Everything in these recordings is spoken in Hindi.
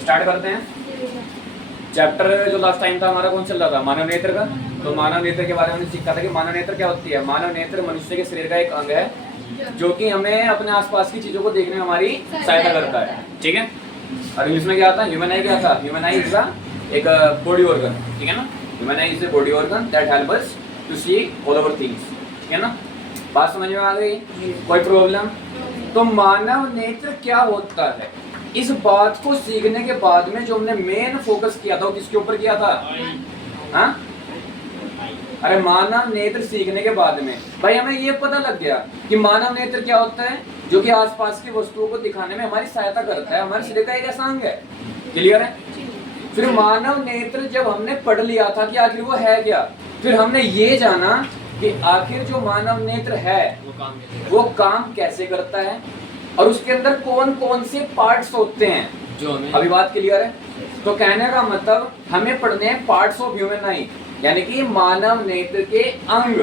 स्टार्ट करते हैं। चैप्टर जो लास्ट टाइम था हमारा कौन चल रहा था, मानव नेत्र का। तो मानव नेत्र के बारे में हमने सीखा था कि मानव नेत्र क्या होती है। मानव नेत्र मनुष्य के शरीर का एक अंग है जो कि हमें अपने आसपास की चीजों को देखने में हमारी सहायता करता है, ठीक है। और इंग्लिश में क्या था, ह्यूमन आई क्या था, ह्यूमन आई इज एक बॉडी ऑर्गन, ठीक है ना। Human eye is a body organ that help us to see all over things, ठीक है ना। बात समझ में आ गई, कोई प्रॉब्लम? तो मानव नेत्र क्या होता है, इस बात को सीखने के बाद में जो हमने मेन फोकस किया था वो किसके ऊपर किया था? हाँ, अरे मानव नेत्र सीखने के बाद में भाई हमें ये पता लग गया कि मानव नेत्र क्या होता है, जो कि आसपास की वस्तुओं को दिखाने में हमारी सहायता करता है, हमारे शरीर का एक ऐसा अंग है। क्लियर है? फिर मानव नेत्र जब हमने पढ़ लिया था कि आखिर वो है क्या, फिर हमने ये जाना कि आखिर जो मानव नेत्र है वो काम कैसे करता है और उसके अंदर कौन कौन से पार्ट्स होते हैं जो हमें। अभी बात क्लियर है? तो कहने का मतलब हमें पढ़ने हैं पार्ट्स ऑफ ह्यूमन आई, यानी कि मानव नेत्र के अंग,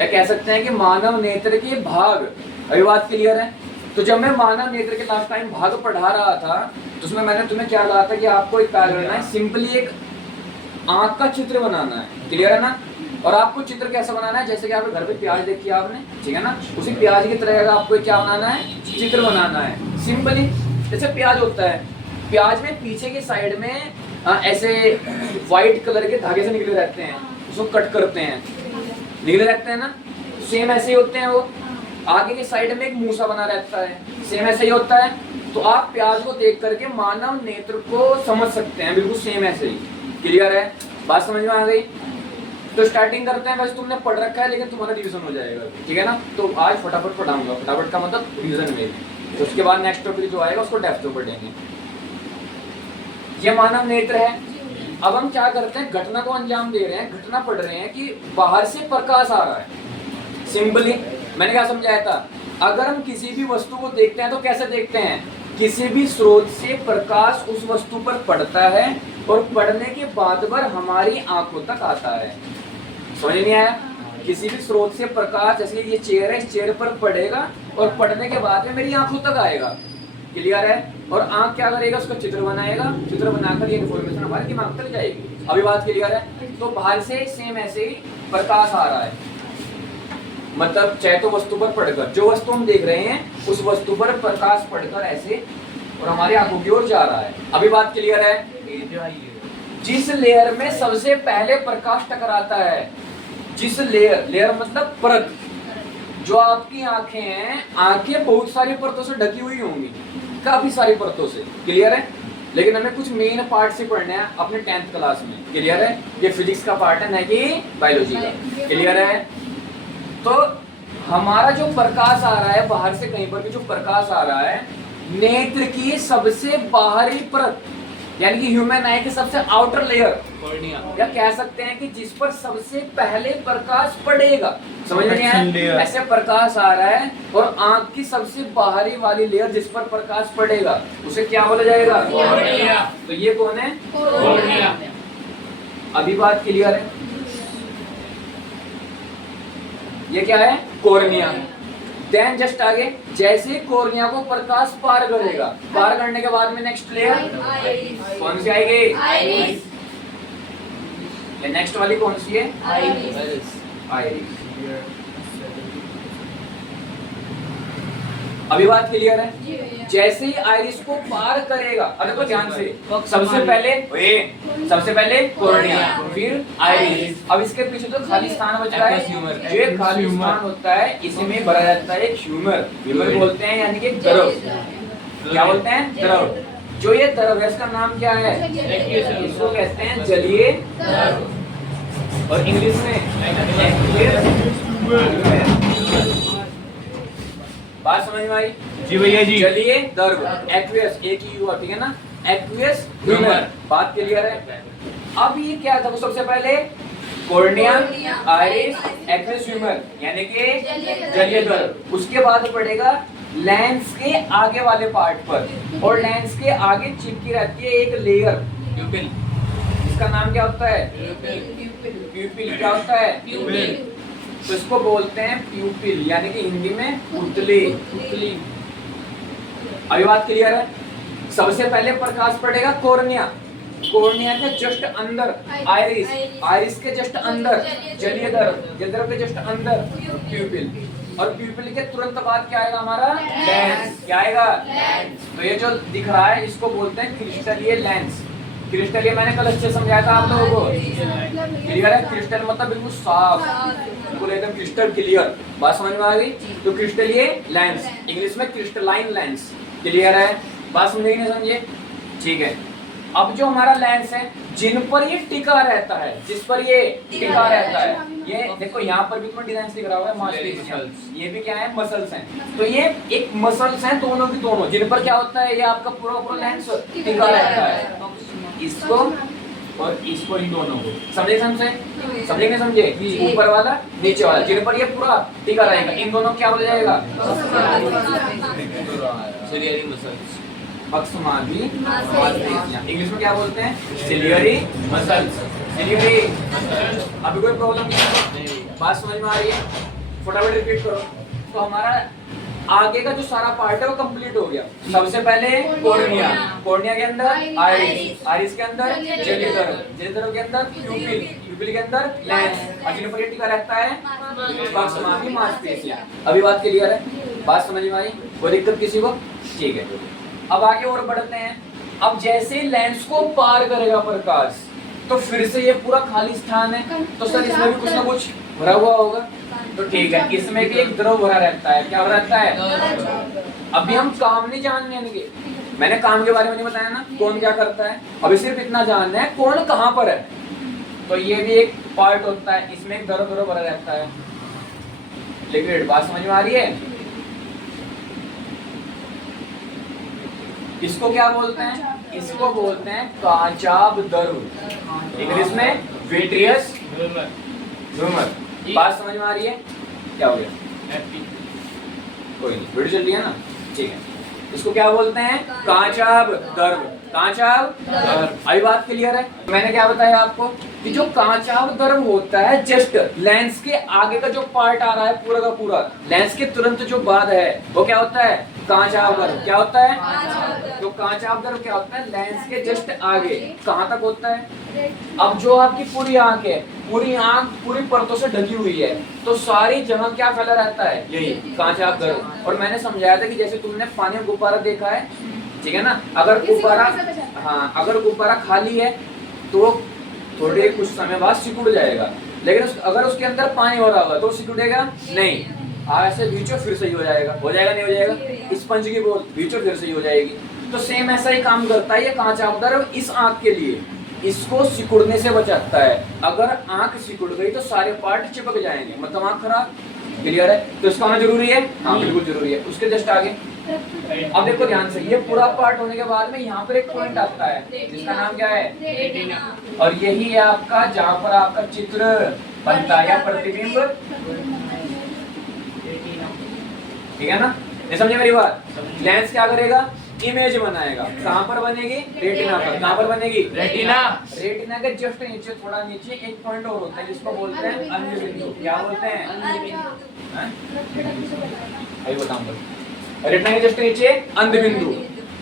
या कह सकते हैं कि मानव नेत्र के भाग। अभी बात क्लियर है? तो जब मैं मानव नेत्र के लास्ट टाइम भाग पढ़ा रहा था तो उसमें मैंने तुम्हें क्या कहा था कि आपको एक कार्य करना है, सिंपली एक आंख का चित्र बनाना है। क्लियर है ना? और आपको चित्र कैसा बनाना है, जैसे कि आपके घर पे प्याज देखी आपने, ठीक है ना, उसी प्याज की तरह का आपको क्या बनाना है, चित्र बनाना है। सिंपली जैसे प्याज होता है, प्याज में पीछे की साइड में ऐसे व्हाइट कलर के धागे से निकले रहते हैं, उसको कट करते हैं, निकले रहते हैं ना। सेम ऐसे ही होते हैं वो। आगे की साइड में एक मूसा बना रहता है, सेम ऐसे ही होता है। तो आप प्याज को देख करके मानव नेत्र को समझ सकते हैं, बिल्कुल सेम ऐसे ही। क्लियर है? बात समझ में आ गई? तो स्टार्टिंग करते हैं। वैसे तुमने पढ़ रखा है लेकिन तुम्हारा रिवीजन हो जाएगा, ठीक है ना। तो आज फटाफट पढ़ाऊंगा, फटाफट का मतलब रिवीजन में। तो उसके बाद नेक्स्ट टॉपिक जो आएगा उसको डेप्थ में पढ़ेंगे। ये मानव नेत्र है। अब हम क्या करते हैं, घटना को अंजाम दे रहे हैं, घटना पढ़ रहे हैं कि बाहर से प्रकाश आ रहा है। सिंपली मैंने क्या समझाया था, अगर हम किसी भी वस्तु को देखते हैं तो कैसे देखते हैं, किसी भी स्रोत से प्रकाश उस वस्तु पर पड़ता है और पड़ने के बाद पर हमारी आंखों तक आता है। समझ नहीं आया? किसी भी स्रोत से प्रकाश, जैसे ये चेयर है, इस चेयर पर पड़ेगा और पड़ने के बाद में मेरी आंखों तक आएगा। क्लियर है? और आंख क्या करेगा, उसका चित्र बनाएगा, चित्र बनाकर ये इन्फॉर्मेशन हमारे दिमाग तक जाएगी। अभी बात क्लियर है? तो बाहर से सेम ऐसे ही प्रकाश आ रहा है, मतलब चाहे तो वस्तु पर पड़कर, जो वस्तु हम देख रहे हैं उस वस्तु पर प्रकाश पड़कर ऐसे और हमारी आंखों की ओर जा रहा है। अभी बात क्लियर है? जिस लेयर में सबसे पहले प्रकाश टकराता है, जिस लेयर मतलब परत, जो आपकी आंखें हैं, आंखें बहुत सारी परतों से ढकी हुई होंगी, काफी सारी परतों से। क्लियर है? लेकिन हमें कुछ मेन पार्ट से पढ़ना है अपने 10th क्लास में। क्लियर है? ये फिजिक्स का पार्ट है, न कि बायोलॉजी का। क्लियर है? तो हमारा जो प्रकाश आ रहा है बाहर से, कहीं पर भी जो प्रकाश आ रहा है, नेत्र की सबसे बाहरी परत, यानी कि ह्यूमन आई के सबसे आउटर लेयर, या कह सकते हैं कि जिस पर सबसे पहले प्रकाश पड़ेगा। समझ में नहीं आया? ऐसे प्रकाश आ रहा है और आंख की सबसे बाहरी वाली लेयर जिस पर प्रकाश पड़ेगा उसे क्या बोला जाएगा? कॉर्निया। तो ये कौन है? कॉर्निया। अभी बात क्लियर है? ये क्या है? कॉर्निया। देन जस्ट आगे, जैसे कॉर्निया को प्रकाश पार करेगा, पार करने के बाद में नेक्स्ट लेयर कौन सी आएगी? आइरिस। ये नेक्स्ट वाली कौन सी है? आइरिस। आइरिस। अभी बात क्लियर है? जैसे ही आइरिस को पार करेगा, अरे तो ध्यान से, सबसे पहले कॉर्निया, फिर आइरिस। अब इसके पीछे तो खाली स्थान बच रहा है, जो खाली स्थान होता है इसी में भरा जाता है एक ह्यूमर। ह्यूमर बोलते हैं यानी कि द्रव। क्या बोलते हैं? द्रव। जो ये द्रव है इसका नाम क्या है? इसको कहते हैं जलीय द्रव, और इंग्लिश में बात समझ में आई? जी भैया जी। जलीय द्रव, एक्वियस, एक ही हुआ, ठीक है ना, एक्वियस ह्यूमर। बात क्लियर है? अब ये क्या था, वो सबसे पहले कॉर्निया, आइरिस, एक्वियस ह्यूमर, यानी कि जलीय द्रव। उसके बाद पड़ेगा लेंस के आगे वाले पार्ट पर, और लेंस के आगे चिपकी रहती है एक लेयर, प्यूपिल। इसका नाम क्या होता है? प्यूपिल। क्या होता है? प्यूपिल। तो इसको बोलते हैं प्यूपिल, यानी कि हिंदी में पुतली। अभी बात क्लियर है। सबसे पहले प्रकाश पड़ेगा कॉर्निया, कॉर्निया के जस्ट अंदर आइरिस, आइरिस के जस्ट अंदर जलीय द्रव, जलीय द्रव के जस्ट अंदर प्यूपिल, और प्यूपिल के तुरंत बाद क्या आएगा हमारा लेंस। क्या आएगा लेंस। तो ये जो दिख रहा है इसको बोलते हैं क्रिस्टलीय लेंस। क्रिस्टलीय मैंने कल अच्छे समझाया था आप लोगों को, क्लियर है। क्रिस्टल मतलब बिल्कुल साफ, बिल्कुल एकदम क्रिस्टल क्लियर, बात समझ में आ गई। तो क्रिस्टलीय लेंस, इंग्लिश में क्रिस्टलाइन लेंस, क्लियर है। बात समझे कि नहीं समझे? ठीक है। अब जो हमारा लेंस है जिन पर ये टिका रहता है, जिस पर ये टिका रहता है, ये देखो यहाँ पर भी तुम्हें डिजाइन दिख रहा होगा, मांसपेशियां, ये भी क्या है मसल्स हैं। तो ये एक मसल्स हैं दोनों की दोनों, जिन पर क्या होता है ये आपका पूरा पूरा लेंस टिका रहता है। इसको और इसको, इन दोनों को समझे समझे नहीं समझे? ऊपर वाला नीचे वाला, जिन पर ये पूरा टिका रहेगा, इन दोनों क्या हो जाएगा पक्षमार्गी मांसपेशियां। इंग्लिश में क्या बोलते हैं? Ciliary muscles, ciliary. अभी कोई प्रॉब्लम नहीं, बात समझ में आ रही है? फटाफट रिपीट करो। तो हमारा आगे का जो सारा पार्ट है वो कंप्लीट हो गया। सबसे पहले कॉर्निया, कॉर्निया के अंदर आइरिस, आइरिस के अंदर जलीय द्रव, जलीय द्रव के अंदर प्यूपिल, प्यूपिल के अंदर लेंस, और जिन पर ये टिका रहता है पक्षमार्गी मांसपेशियां। अभी बात क्लियर है? बात समझ में आई? कोई दिक्कत किसी को? ठीक है। अब आगे और बढ़ते हैं। अब जैसे लेंस को पार करेगा प्रकाश तो फिर से ये पूरा खाली स्थान है, तो सर इसमें भी कुछ ना कुछ भरा हुआ होगा। तो ठीक है, इसमें भी एक द्रव भरा रहता है। क्या भरा रहता है? अभी हम काम नहीं जानने, मैंने काम के बारे में नहीं बताया ना, कौन क्या करता है। अभी सिर्फ इतना जानना है कौन कहाँ पर है। तो ये भी एक पार्ट होता है, इसमें एक द्रव भरा रहता है, लिक्विड। बात समझ में आ रही है? इसको क्या बोलते हैं? इसको बोलते हैं कांचाभ द्रव, इंग्लिश में विट्रियस ह्यूमर। बात समझ में आ रही है? क्या हो गया? कोई नहीं, वीडियो चल रही है ना? ठीक है। इसको क्या बोलते हैं? कांचाभ द्रव, कांचाभ द्रव। अभी बात क्लियर है? मैंने क्या बताया आपको कि जो कांचाभ द्रव होता है जस्ट लेंस के आगे का जो पार्ट आ रहा है पूरा का पूरा, लेंस के तुरंत जो बाद है वो क्या होता है? कांचाभ द्रव। क्या होता है? तो कांचाभ द्रव क्या होता है? लेंस के जस्ट आगे कहाँ तक होता है? अब जो आपकी पूरी आंख है, पूरी आंख पूरी परतों से ढकी हुई है, तो सारी जगह क्या फैला रहता है? यही कांचाभ द्रव। और मैंने समझाया था कि जैसे तुमने पानी में गुब्बारा देखा है, ठीक है ना? अगर गुब्बारा, हाँ, अगर गुब्बारा खाली है तो थोड़े कुछ समय बाद सिकुड़ जाएगा, लेकिन अगर उसके अंदर पानी हो रहा होगा तो सिकुड़ेगा नहीं, ऐसे बीचों फिर सही हो जाएगा नहीं हो जाएगा? स्पंज की बोल बीचों फिर सही हो जाएगी। तो सेम ऐसा ही काम करता है ये कांचाभ द्रव इस आंख के लिए, इसको सिकुड़ने से बचाता है। अगर आंख सिकुड़ गई तो सारे पार्ट चिपक जाएंगे, मतलब आंख खराब। क्लियर है? तो इसका होना जरूरी है? हाँ बिल्कुल जरूरी है। उसके जस्ट आगे अब देखो ध्यान से, ये पूरा पार्ट होने के बाद में यहाँ पर एक पॉइंट आता है जिसका नाम क्या है? रेटिना। और यही है आपका जहाँ पर आपका चित्र बनता है या प्रतिबिंब, ठीक है ना? ये समझे मेरी बात? लेंस क्या करेगा? इमेज बनाएगा। कहाँ पर बनेगी? रेटिना पर। कहाँ पर बनेगी? रेटिना। रेटिना के जस्ट नीचे, थोड़ा नीचे एक पॉइंट और होता है जिसको बोलते हैं अंध बिंदु। क्या बोलते हैं? अभी बताऊंगा। रेटिना के जस्ट नीचे अंध बिंदु।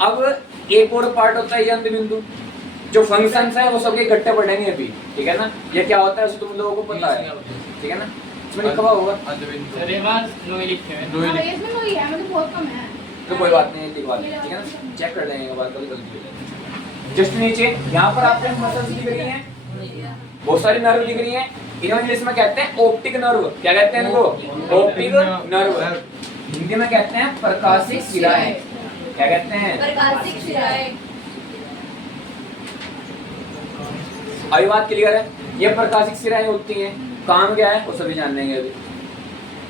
अब एक और पार्ट होता है ये अंध बिंदु, जो फंक्शंस है वो सबके इकट्ठे पढ़ेंगे अभी, ठीक है ना? ये क्या होता है तुम लोगों को पता है, ठीक है ना? इसमें लिखा हुआ होगा तो कोई बात नहीं, ठीक है ना? चेक कर लेंगे बात, कभी गलती। जस्ट नीचे यहाँ पर आपको मसल्स दिख रही हैं, बहुत सारी नर्व दिख रही हैं, इन्हें इंग्लिश में कहते हैं ऑप्टिक नर्व। क्या कहते हैं इनको? Optic nerve. हिंदी में कहते हैं प्रकाशिक शिराएं। क्या कहते हैं? प्रकाशिक शिराएं। अभी बात क्लियर है? ये प्रकाशिक शिराएं होती हैं, काम क्या है वो सभी जान लेंगे अभी।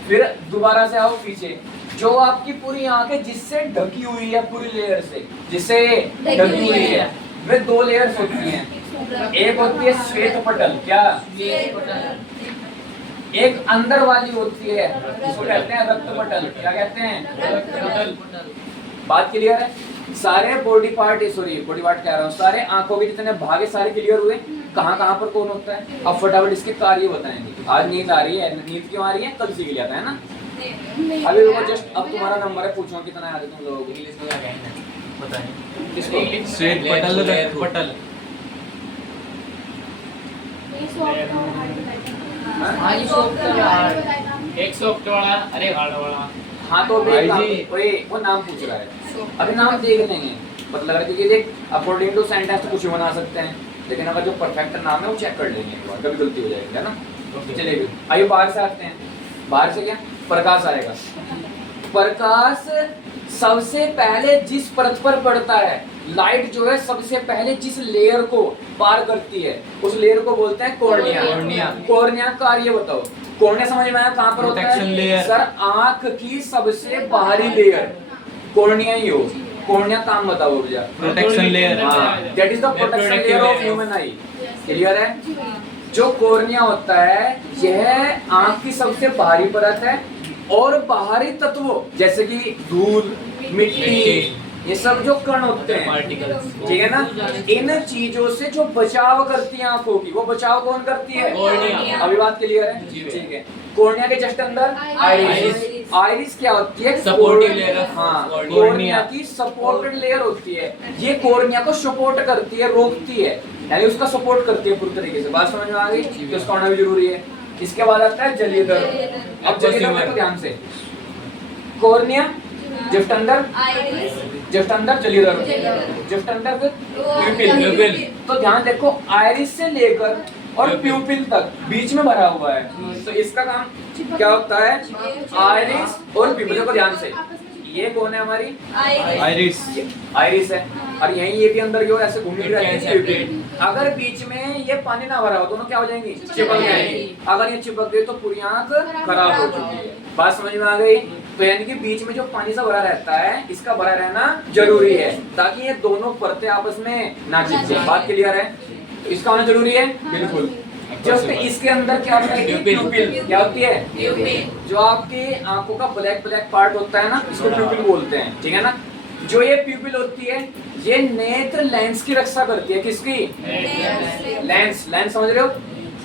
फिर दोबारा से आओ पीछे, जो आपकी पूरी आंख है जिससे ढकी हुई है, पूरी लेयर से जिससे ढकी हुई है, वे दो लेयर्स होती हैं। एक होती है श्वेत पटल। क्या? एक अंदर वाली होती है जिसको कहते हैं रक्त पटल। क्या कहते हैं? रक्त पटल। बात क्लियर है? सारे body part, sorry body part कह रहा हूँ, सारे आंखों के जितने भाग है सारे क्लियर हुए। कहाँ कहाँ पर कौन होता है? अब फटाफट इसके कार्य बताएंगे। आज नींद आ रही है, नींद क्यों आ रही है? कल सीख लिया था, है ना? अभी रुको जस्ट, अब तुम्हारा नंबर है, पूछो कितना याद है तुम लोगों को। इंग्लिश में क्या कहना है पता नहीं किसको? श्वेत पटल पटल एक सॉफ्ट वाला अरे हार्ड वाला। हाँ तो भाई जी। वो नाम पूछ रहा है, अभी नाम देख लेंगे पता लग रहा है, क्योंकि देख अकॉर्डिंग टू सेंटेंस तो कुछ भी बना सकते हैं, लेकिन अगर जो परफेक्ट नाम है वो चेक कर लेंगे एक बार, कभी गलती हो जाएगी, है ना। चलिए आइए बाहर से आते हैं। बाहर से क्या प्रकाश आएगा। प्रकाश सबसे पहले जिस परत पर पड़ता है, लाइट जो है सबसे पहले जिस लेयर को पार करती है उस लेयर को बोलते हैं कॉर्निया। कॉर्निया का कार्य बताओ। कॉर्निया समझ में आया कहाँ पर होता है? सर आंख की सबसे बाहरी लेयर कॉर्निया ही हो। कॉर्निया काम बताओ भैया। Protection layer. That is the protection layer of human I. Clear है? जो कॉर्निया होता है यह आंख की सबसे बाहरी परत है, और बाहरी तत्वों जैसे कि धूल, मिट्टी, ये सब जो कण होते हैं, ठीक है ना, इन चीजों से जो बचाव करती है आंखों की, वो बचाव कौन करती है? कॉर्निया। अभी बात क्लियर है? ठीक है। कॉर्निया के जस्ट अंदर आइरिस। आइरिस क्या होती है? Supportive layer. हाँ, कॉर्निया की सपोर्टेड लेयर होती है। ये कॉर्निया को सपोर्ट करती है, रोकती है, यानी उसका सपोर्ट करती है पूरी तरीके से। बात समझ में आ गई? तो उसका होना भी जरूरी है। इसके बाद आता है जलीय दर। अब जलीय दर देखो ध्यान से। कॉर्निया जस्ट अंदर जस्ट अंदर जलीय दर, जस्ट अंदर प्यूपिल। तो ध्यान देखो आइरिस से लेकर और प्यूपिल तक बीच में भरा हुआ है। तो इसका काम क्या होता है? आइरिस और प्यूपिल को ध्यान से, ये कौन है हमारी? आइरिस। आइरिस है, और यहीं ये भी अंदर जो ऐसे घूमी रहती है प्यूपिल। अगर बीच में ये पानी ना भरा हो दोनों क्या हो जाएंगी? चिपक जाएंगी। अगर ये चिपक गई तो पूरी आंख खराब हो चुकी है। बात समझ में आ गई? तो यानी कि बीच में जो पानी सा भरा रहता है इसका भरा रहना जरूरी है, ताकि ये दोनों परतें आपस में ना चिपके। बात क्लियर है? इसका होना जरूरी है बिल्कुल। जस्ट इसके अंदर क्या होता है? प्यूपिल। क्या होती है? जो आपकी आंखों का ब्लैक ब्लैक पार्ट होता है ना, इसको प्यूपिल बोलते हैं, ठीक है ना। जो ये प्यूपिल होती है ये नेत्र लेंस की रक्षा करती है। किसकी? लेंस। लेंस समझ रहे हो?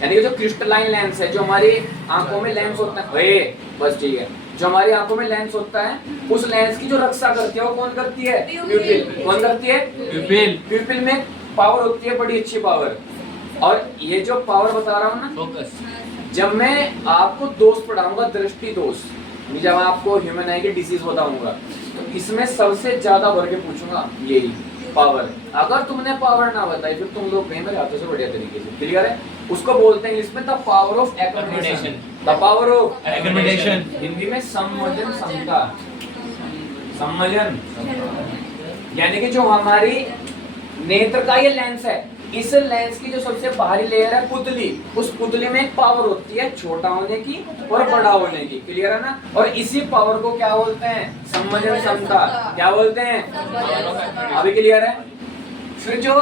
यानी कि जो क्रिस्टलाइन लेंस है, जो हमारी आंखों में लेंस होता है, बस ठीक है, जो हमारी आंखों में लेंस होता है उस लेंस की जो रक्षा करती है वो कौन करती है? प्यूपिल। कौन करती है? प्यूपिल। प्यूपिल में पावर होती है, बड़ी अच्छी पावर। और ये जो पावर बता रहा हूँ ना, फोकस। जब मैं आपको दोष पढ़ाऊंगा, दृष्टि दोष, जब आपको ह्यूमन आई की डिसीज बताऊंगा, तो इसमें सबसे ज्यादा भर के पूछूंगा यही पावर। अगर तुमने पावर ना बताई फिर तुम लोग कहीं मेरे हाथों से बढ़िया तरीके से। क्लियर है? उसको बोलते हैं इंग्लिश में the power of accommodation. The power of accommodation. Hindi में सम्मोहन क्षमता। सम्मोहन यानी कि जो हमारी नेत्र का ये लेंस है, इस लेंस की जो सबसे बाहरी लेयर है पुतली, उस पुतली में एक पावर होती है छोटा होने की और बड़ा होने की। क्लियर है ना? और इसी पावर को क्या बोलते हैं? सम्मोहन क्षमता। क्या बोलते हैं? अभी क्लियर है? फिर जो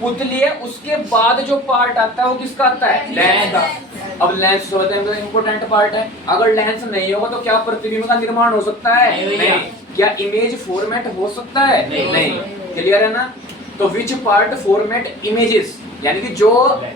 पुतली है उसके बाद जो पार्ट आता है वो किसका आता है? लेंस का। अब लेंस जो होता है इंपोर्टेंट पार्ट है। अगर लेंस नहीं होगा तो क्या प्रतिबिंब का निर्माण हो सकता है? नहीं। क्या इमेज फॉर्मेट हो सकता है? नहीं। क्लियर है ना? तो विच पार्ट फॉर्मेट इमेजेस, यानी कि जो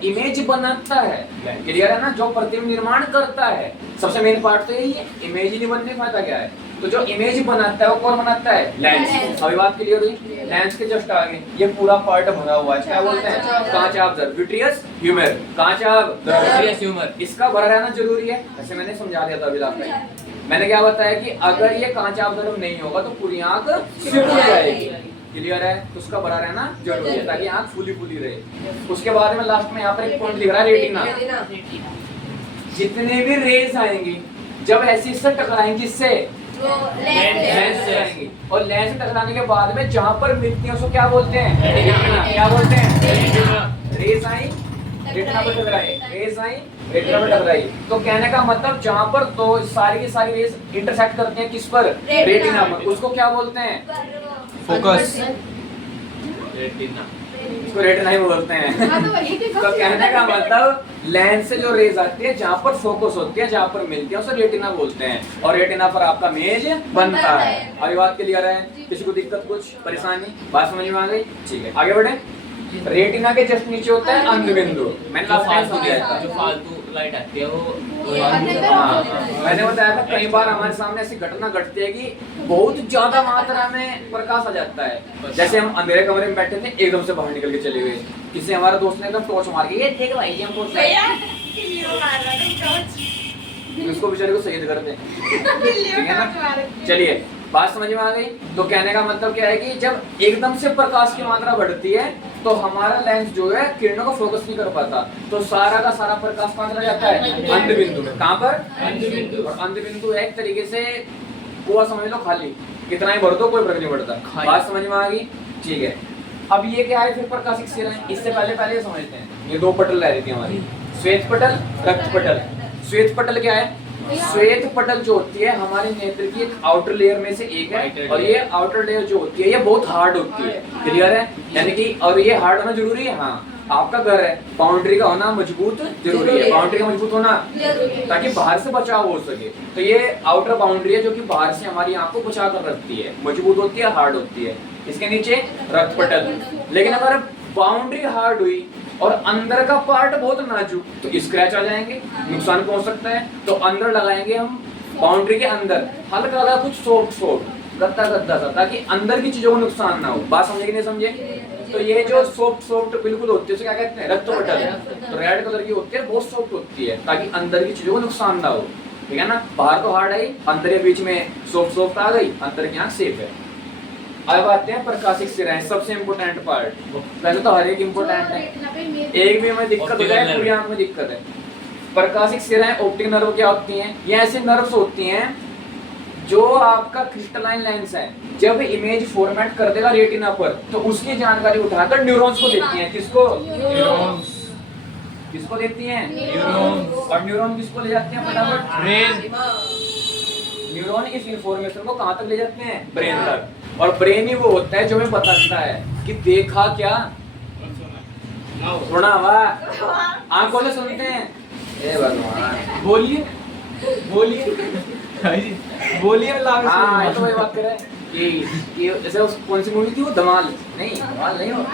इमेज बनाता है, क्लियर है ना, जो प्रतिबिंब निर्माण करता है, सबसे मेन पार्ट तो यही है। इमेज ही नहीं बनने का फायदा क्या है? तो जो इमेज बनाता है वो कौन बनाता है? लेंस। अभी बात क्लियर हुई? लेंस के जस्ट आगे ये पूरा पार्ट भरा हुआ है, क्या बोलते हैं? कांच ऑब्जर्व, विट्रियस ह्यूमर। कांच ऑब्जर्व, इसका भरा रहना जरूरी है। ऐसे मैंने समझा दिया था अभी लास्ट टाइम। मैंने क्या बताया कि अगर ये कांच ऑब्जर्व नहीं होगा तो पूरी आंख सिकुड़ जाएगी। क्लियर है? तो उसका भरा रहना जरूरी है ताकि आंख फुली फुली रहे। उसके बाद में लास्ट में यहाँ पर एक पॉइंट लिख रहा है, रेटिना। जितने भी रेज आएंगी जब ऐसी इससे टकराएंगी, इससे लेंस से आएंगी, और लेंस से टकराने के बाद में जहां पर मिलती है उसको क्या बोलते हैं? रेटिना। क्या बोलते हैं? रेज आई रेटिना पर टकराई, रेज आई रेटिना पर टकराई। तो कहने का मतलब जहां पर दो सारी की सारी रेज इंटरसेक्ट करते हैं किस पर? रेटिना पर, उसको क्या बोलते हैं? फोकस। रेटिना। इसको रेटिना ही बोलते हैं। तो कहने का मतलब लेंस से जो रेज आती है जहाँ पर फोकस होती है, जहाँ पर मिलती है, उसे रेटिना बोलते हैं। और रेटिना पर आपका इमेज बनता है। अभी बात क्लियर है? किसी को दिक्कत, कुछ परेशानी? बात समझ में आ गई? ठीक है, आगे बढ़े। रेटिना के जस्ट नीचे होता है अंधबिंदु। मैंने लास्ट टाइम समझाया था। जो फालतू लाइट आती है वो हाँ, मैंने बताया था कई बार हमारे सामने ऐसी घटना घटती है कि बहुत ज्यादा मात्रा में प्रकाश आ जाता है। जैसे हम अंधेरे कमरे में बैठे थे, एकदम से बाहर निकल के चले गए, किसी हमारे दोस्त ने एकदम टॉर्च मार के ये देख भाई ये हम टॉर्च उसको बेचारे को शहीद कर दे। ठीक है ना, चलिए बात समझ में आ गई। तो कहने का मतलब क्या है कि जब एकदम से प्रकाश की मात्रा बढ़ती है तो हमारा लेंस जो है किरणों को फोकस नहीं कर पाता, तो सारा का सारा प्रकाश कहाँ चला जाता है? अंध बिंदु में। कहाँ पर? अंध बिंदु। और अंध बिंदु एक तरीके से कुआं समझ लो, खाली, कितना ही भर दो कोई फर्क नहीं पड़ता। बात समझ में आ गई? ठीक है। अब ये क्या है फिर प्रकाशिक सिराएं? इससे पहले ये समझते हैं। ये दो पटल रह रही थी हमारी, श्वेत पटल, रक्त पटल। श्वेत पटल क्या है? श्वेत पटल जो होती है हमारे नेत्र की एक आउटर लेयर में से एक है, और ये आउटर लेयर जो होती है ये बहुत हार्ड होती है। क्लियर है? यानी कि और ये हार्ड होना जरूरी है। हाँ, आपका घर है, बाउंड्री का होना मजबूत जरूरी है, बाउंड्री का मजबूत होना ताकि बाहर से बचाव हो सके। तो ये आउटर बाउंड्री है जो कि बाहर से हमारी आंख को बचा कर रखती है, मजबूत होती है, हार्ड होती है। इसके नीचे रक्त पटल। लेकिन अगर बाउंड्री हार्ड हुई और अंदर का पार्ट बहुत नाजुक, तो स्क्रैच आ जाएंगे, नुकसान पहुंच सकता है। तो अंदर लगाएंगे हम बाउंड्री के अंदर हल्का हल्का कुछ सॉफ्ट गद्दा सा, ताकि अंदर की चीजों को नुकसान ना हो। बात समझे कि नहीं समझे? तो ये जो सॉफ्ट बिल्कुल होती है उसे क्या कहते हैं? रक्त पटल। तो रेड कलर की होती है, बहुत सॉफ्ट होती है ताकि अंदर की चीजों को नुकसान ना हो। ठीक है ना? बाहर तो हार्ड आई, अंदर के बीच में सॉफ्ट आ गई, अंदर की आंख सेफ है। अब आते हैं प्रकाशिक सिराएं, सबसे इम्पोर्टेंट पार्ट। पहले तो हर एक इम्पोर्टेंट है, एक भी हमें दिक्कत हो जाए पूरी आंख में दिक्कत है। प्रकाशिक सिराएं ऑप्टिक नर्व क्या होती हैं? ये ऐसे नर्व्स होती हैं जो आपका क्रिस्टलाइन लेंस है जब इमेज फॉर्मेट कर देगा रेटिना पर, तो उसकी जानकारी उठाकर न्यूरॉन्स को देती हैं। किसको? न्यूरॉन्स। किसको देती हैं? न्यूरॉन्स। और न्यूरॉन किसको ले जाते हैं? फटाफट ब्रेन। न्यूरॉन इस इंफॉर्मेशन को कहां तक ले जाते हैं? ब्रेन तक। और ब्रेन ही वो होता है जो हमें बताता है कि देखा क्या, सुना हुआ, आंखों से सुनते हैं। हे भगवान, बोलिए बोलिए हाँ, ये तो वही बात कर रहे हैं कि जैसे उस कौन सी मूवी थी वो, धमाल नहीं हो,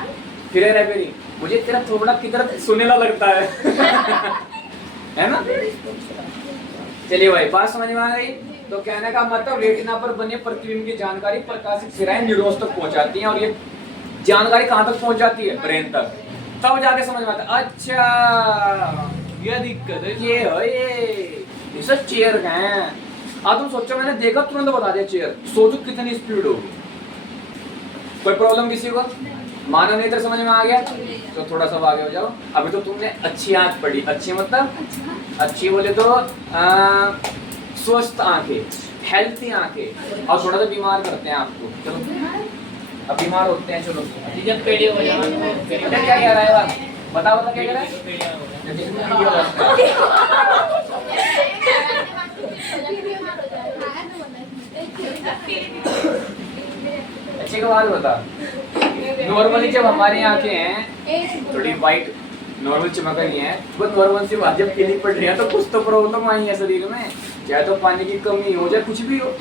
फिर रेपेरी, मुझे तेरा थोड़ा की तरफ सुनेला लगता है है ना? चलिए भाई, बात समझ में आ गई। तो कहने का मतलब रेटिना पर बने प्रतिबिंब की जानकारी प्रकाशिक सिराएं न्यूरॉन्स तक पहुंचाती हैं, और ये जानकारी कहां तक पहुंच जाती है? ब्रेन तक। तब जाके समझ में आता है अच्छा ये दिक्कत है। ये सब चेयर हैं। अब तुम सोचो, मैंने देखा तुरंत बता दिया चेयर, सोचो कितनी स्पीड होगी। कोई प्रॉब्लम किसी को? मानव नेत्र समझ में आ गया? तो थोड़ा सा आगे हो जाओ। अभी तो तुमने अच्छी आंख पढ़ी, अच्छी मतलब अच्छी बोले तो स्वस्थ आंखें, हेल्थी आंखें। और थोड़ा सा बीमार करते हैं आपको। चलो अब बीमार होते हैं, चलो जब पेड़ी हो जाए क्या कह रहा है? बता क्या कह रहा है? अच्छी का बात बता। नॉर्मली जब हमारी आंखें हैं थोड़ी वाइट, नॉर्मल चमक रही है, वो नॉर्मल से जब क्लिनिक पड़ रही है तो कुछ तो प्रॉब्लम आई है शरीर में, चाहे तो पानी की कमी हो, चाहे कुछ भी हो।